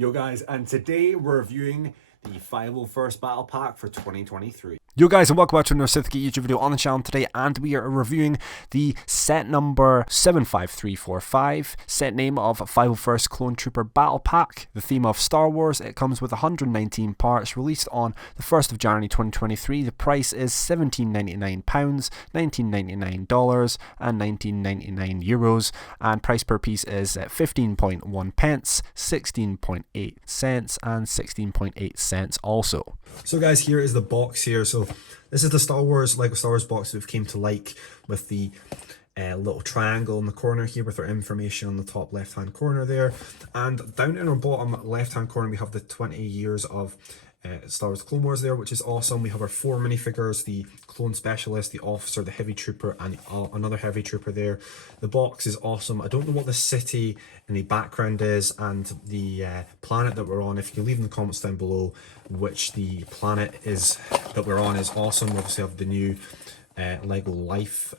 Yo guys, and today we're reviewing the 501st Battle Pack for 2023. Yo guys, and welcome back to another SithGeek YouTube video on the channel today, and we are reviewing the set number 75345, set name of 501st Clone Trooper Battle Pack, the theme of Star Wars. It comes with 119 parts, released on the 1st of January 2023. The price is £17.99, $19.99 and €19.99, and price per piece is 15.1 pence, 16.8 cents and 16.8 cents also. So guys, here is the box here. So this is the Lego Star Wars box that we've came to like, with the little triangle in the corner here with our information on the top left hand corner there, and down in our bottom left hand corner we have the 20 years of Star Wars Clone Wars there, which is awesome. We have our 4 minifigures: the Clone Specialist, the Officer, the Heavy Trooper, and another Heavy Trooper there. The box is awesome. I don't know what the city in the background is and the planet that we're on. If you can leave in the comments down below which the planet is that we're on, is awesome. We obviously have the new Lego Life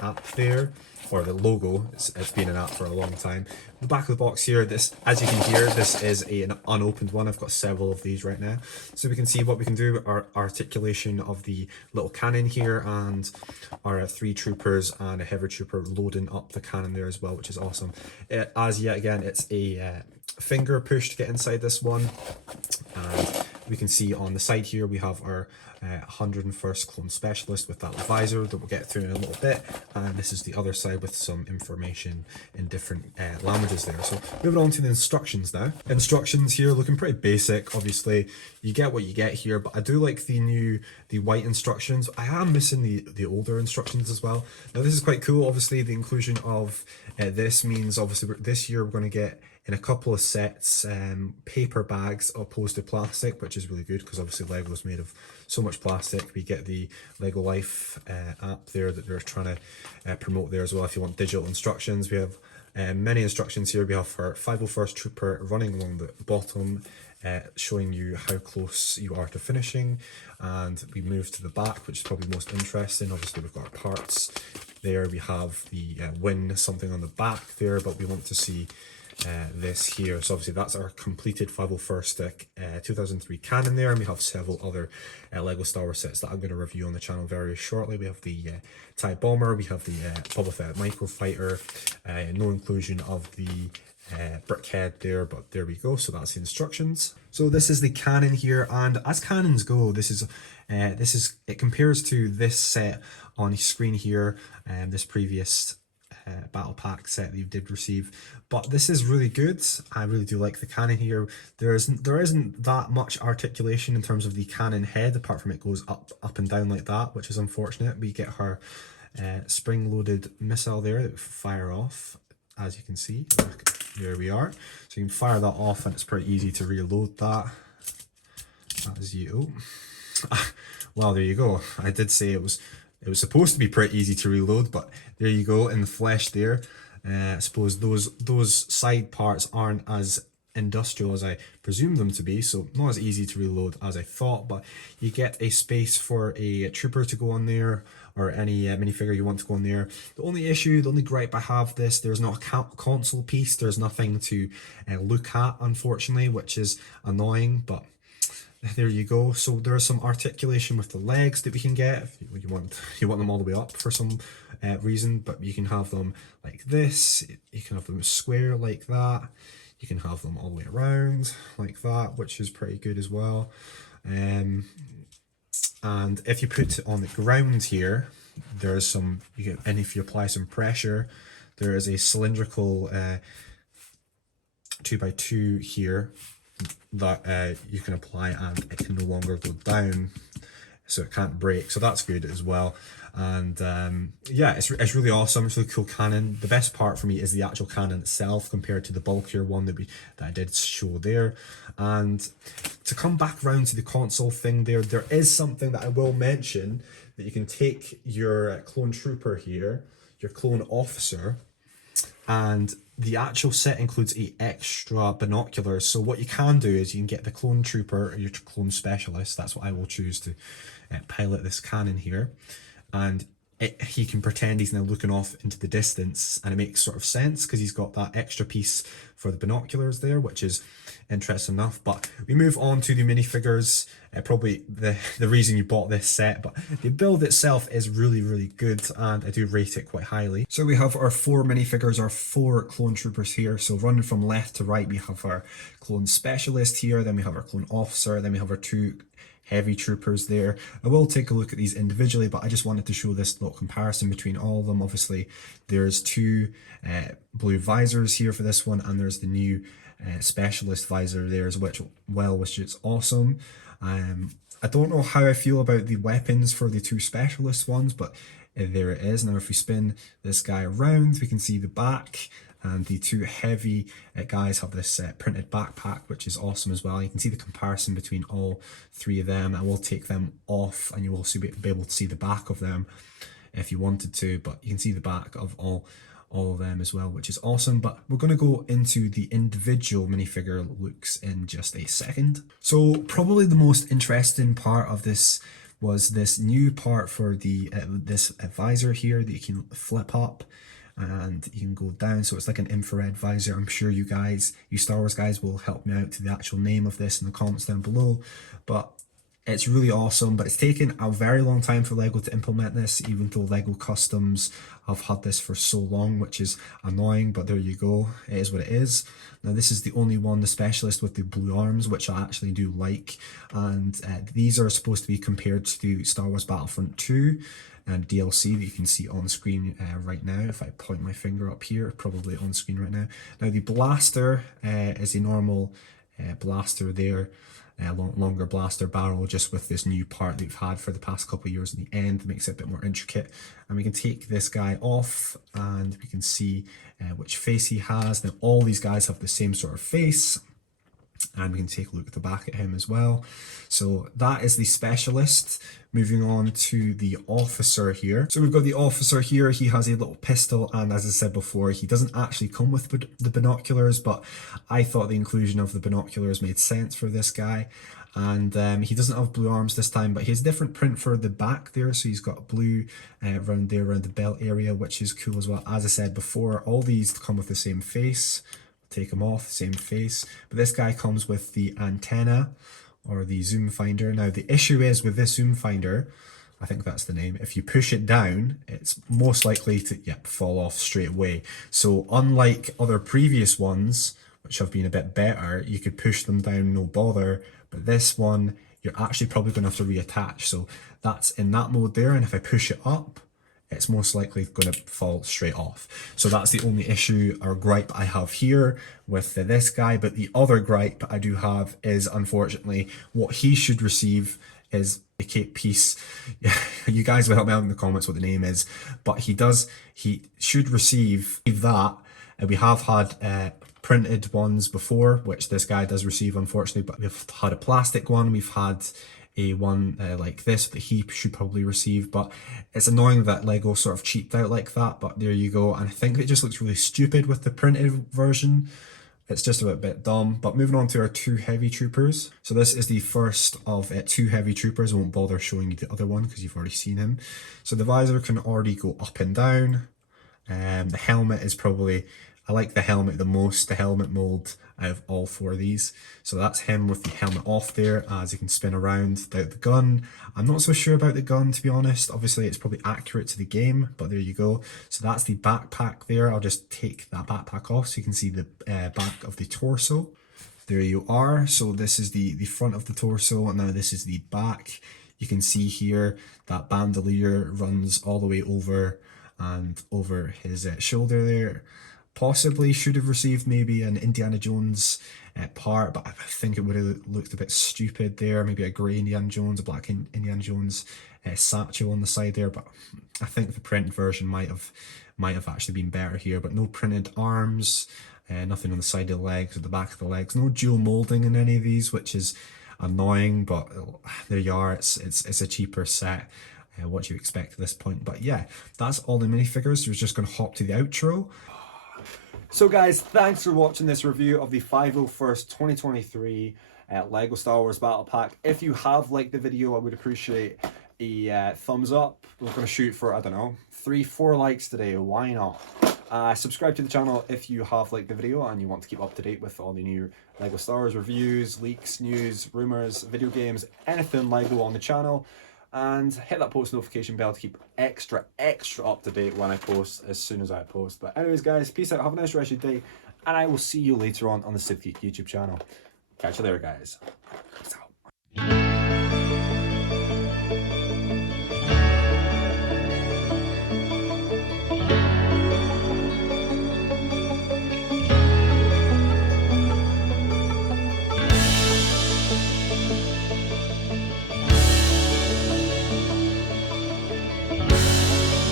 app there, or the logo. It's been an app for a long time. The back of the box here, this, as you can hear, this is an unopened one. I've got several of these right now, so we can see what we can do. Our articulation of the little cannon here, and our 3 troopers and a heavy trooper loading up the cannon there as well, which is awesome. As yet again, it's a finger push to get inside this one, and we can see on the side here we have our 101st Clone Specialist with that visor that we'll get through in a little bit, and this is the other side with some information in different languages there. So moving on to the instructions now. Instructions here looking pretty basic. Obviously you get what you get here, but I do like the white instructions. I am missing the older instructions as well. Now this is quite cool. Obviously the inclusion of this means obviously this year we're going to get in a couple of sets paper bags opposed to plastic, which is really good because obviously Lego is made of so much plastic. We get the Lego Life app there that they're trying to promote there as well. If you want digital instructions, we have many instructions here. We have for 501st Trooper running along the bottom, showing you how close you are to finishing, and we move to the back, which is probably most interesting. Obviously we've got our parts there. We have the win something on the back there, but we want to see this here. So obviously that's our completed 501st 2003 canon there, and we have several other Lego Star Wars sets that I'm going to review on the channel very shortly. We have the TIE Bomber, we have the Boba Fett Microfighter, no inclusion of the brickhead there, but there we go. So that's the instructions. So this is the cannon here, and as cannons go, this is it compares to this set on the screen here, and this previous battle pack set that you did receive, but this is really good. I really do like the cannon here. There isn't that much articulation in terms of the cannon head, apart from it goes up and down like that, which is unfortunate. We get her spring-loaded missile there that we fire off, as you can see. There we are. So you can fire that off, and it's pretty easy to reload that. As you, well, there you go. I did say it was supposed to be pretty easy to reload, but there you go in the flesh there. I suppose those side parts aren't as industrial as I presumed them to be, so not as easy to reload as I thought, but you get a space for a trooper to go on there, or any minifigure you want to go on there. The only gripe I have this, there's not a console piece. There's nothing to look at, unfortunately, which is annoying, but there you go. So there's some articulation with the legs that we can get if you want them all the way up for some reason, but you can have them like this, you can have them square like that, you can have them all the way around like that, which is pretty good as well. And if you put it on the ground here, there's some, and if you apply some pressure, there is a cylindrical 2x2 here that you can apply, and it can no longer go down, so it can't break, so that's good as well. And yeah, it's really awesome. It's a really cool cannon. The best part for me is the actual cannon itself compared to the bulkier one that I did show there. And to come back around to the console thing there is something that I will mention, that you can take your clone trooper here, your clone officer, and the actual set includes a extra binoculars. So what you can do is you can get the clone trooper, or your clone specialist, that's what I will choose to pilot this cannon here, and he can pretend he's now looking off into the distance, and it makes sort of sense because he's got that extra piece for the binoculars there, which is interesting enough. But we move on to the minifigures. Probably the reason you bought this set, but the build itself is really good, and I do rate it quite highly. So we have our 4 minifigures, our 4 clone troopers here. So running from left to right, we have our clone specialist here, then we have our clone officer, then we have our 2 heavy troopers there. I will take a look at these individually, but I just wanted to show this little comparison between all of them. Obviously, there's 2 blue visors here for this one, and there's the new specialist visor there as well, which is awesome. I don't know how I feel about the weapons for the 2 specialist ones, but there it is. Now if we spin this guy around, we can see the back, and the 2 heavy guys have this printed backpack, which is awesome as well. You can see the comparison between all 3 of them. I will take them off, and you will also be able to see the back of them if you wanted to, but you can see the back of all of them as well, which is awesome. But we're going to go into the individual minifigure looks in just a second. So probably the most interesting part of this was this new part for the this visor here that you can flip up and you can go down, so it's like an infrared visor. I'm sure you Star Wars guys will help me out to the actual name of this in the comments down below, but it's really awesome. But it's taken a very long time for LEGO to implement this, even though LEGO Customs have had this for so long, which is annoying, but there you go, it is what it is. Now this is the only one, the specialist with the blue arms, which I actually do like, and these are supposed to be compared to Star Wars Battlefront 2 and DLC that you can see on screen right now. If I point my finger up here, probably on screen right now. Now the blaster is a normal blaster there, longer blaster barrel, just with this new part that we've had for the past couple of years in the end. It makes it a bit more intricate. And we can take this guy off and we can see which face he has. Now all these guys have the same sort of face, and we can take a look at the back at him as well. So that is the specialist. Moving on to the officer here. So we've got the officer here. He has a little pistol, and as I said before, he doesn't actually come with the binoculars, but I thought the inclusion of the binoculars made sense for this guy. And he doesn't have blue arms this time, but he has a different print for the back there. So he's got blue around there, around the belt area, which is cool as well. As I said before, all these come with the same face. Take them off, same face, but this guy comes with the antenna or the zoom finder. Now the issue is with this zoom finder, I think that's the name, if you push it down, it's most likely to fall off straight away. So unlike other previous ones, which have been a bit better, you could push them down no bother, but this one you're actually probably going to have to reattach. So that's in that mode there, and if I push it up, it's most likely going to fall straight off. So that's the only issue or gripe I have here with this guy. But the other gripe I do have is, unfortunately, what he should receive is a cape piece. You guys will help me out in the comments what the name is, but he should receive that. And we have had printed ones before, which this guy does receive, unfortunately, but we've had a plastic one, we've had a one like this that he should probably receive, but it's annoying that LEGO sort of cheaped out like that, but there you go. And I think it just looks really stupid with the printed version. It's just a bit dumb. But moving on to our 2 heavy troopers. So this is the first of 2 heavy troopers. I won't bother showing you the other one because you've already seen him. So the visor can already go up and down. The helmet is probably, I like the helmet the most, the helmet mold out of all 4 of these. So that's him with the helmet off there, as he can spin around without the gun. I'm not so sure about the gun, to be honest. Obviously it's probably accurate to the game, but there you go. So that's the backpack there. I'll just take that backpack off so you can see the back of the torso. There you are. So this is the front of the torso, and now this is the back. You can see here that bandolier runs all the way over and over his shoulder there. Possibly should have received maybe an Indiana Jones part, but I think it would have looked a bit stupid there. Maybe a grey Indiana Jones, a black Indiana Jones satchel on the side there, but I think the printed version might have actually been better here. But no printed arms, nothing on the side of the legs or the back of the legs, no dual molding in any of these, which is annoying, but there you are. It's a cheaper set. What do you expect at this point? But yeah, that's all the minifigures. We're just going to hop to the outro. So guys, thanks for watching this review of the 501st 2023 LEGO Star Wars Battle Pack. If you have liked the video, I would appreciate a thumbs up. We're going to shoot for, I don't know, 3-4 likes today. Why not? Subscribe to the channel if you have liked the video and you want to keep up to date with all the new LEGO Star Wars reviews, leaks, news, rumours, video games, anything LEGO on the channel. And hit that post notification bell to keep extra up to date when I post, as soon as I post. But anyways, guys, peace out, have a nice rest of your day, and I will see you later on the SithGeek YouTube channel. Catch you later, guys. Peace out.